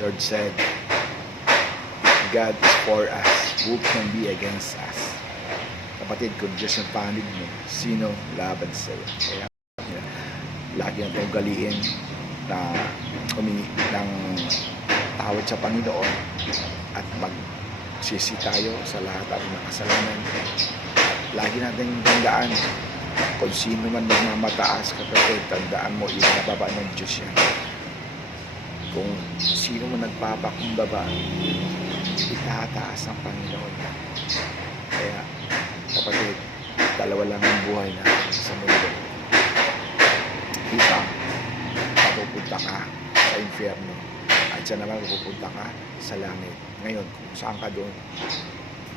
Lord said, God is for us. Who can be against us? Kapatid, kung Diyos ang panig mo, sino laban sa'yo? Kaya lagi natin ugaliin na humingi ng tawad sa Panginoon at magsisi tayo sa lahat ng mga kasalanan. Lagi natin tandaan, kung sino man nagmamataas, kapatid, tandaan mo, ibababa ng Diyos yan. Kung sino man nagpapakumbaba, itataas ng Panginoon yan. Kaya, kapatid, dalawa lang ang buhay natin sa mundo. Isa, mapupunta ka sa infierno. At siya naman mapupunta ka sa langit. Ngayon, kung saan ka doon,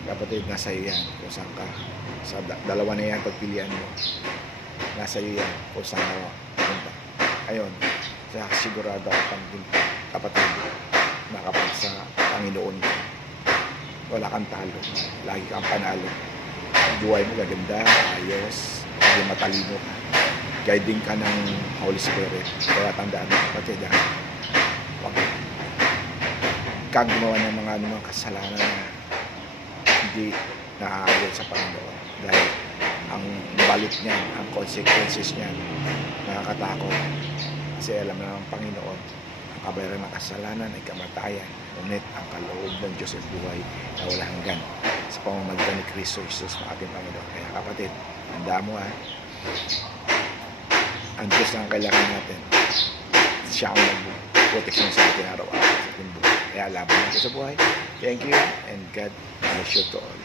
kapatid, nasa iyo yan. Kung saan ka, sa dalawa na yan, pagpilian mo, nasa iyo yan. Kung saan ka punta. Ayun, kaya sigurado ako kapatid, na kapag sa Panginoon, wala kang talo. Lagi kang panalo. Buhay mo gaganda, ayos, hindi matalino ka. Guiding ka ng Holy Spirit. Kaya tandaan mo, kapatid, huwag kang gumawa ng mga kasalanan na hindi naaayon sa Panginoon. Dahil ang balik niyan, ang consequences niyan, nakakatakot. Kasi alam na ng Panginoon, ang kabayaran ng kasalanan ay kamatayan. Ngunit ang kaloob ng Diyos ay buhay na wala hanggan sa pamamagitan ni Kristo Jesus na ating Panginoon. Kaya kapatid, tandaan mo ang Diyos na ang kailangan natin. Siya ang mag-protection sa ating araw-araw sa ating buhay. Kaya laban natin sa buhay. Thank you and God bless you to all.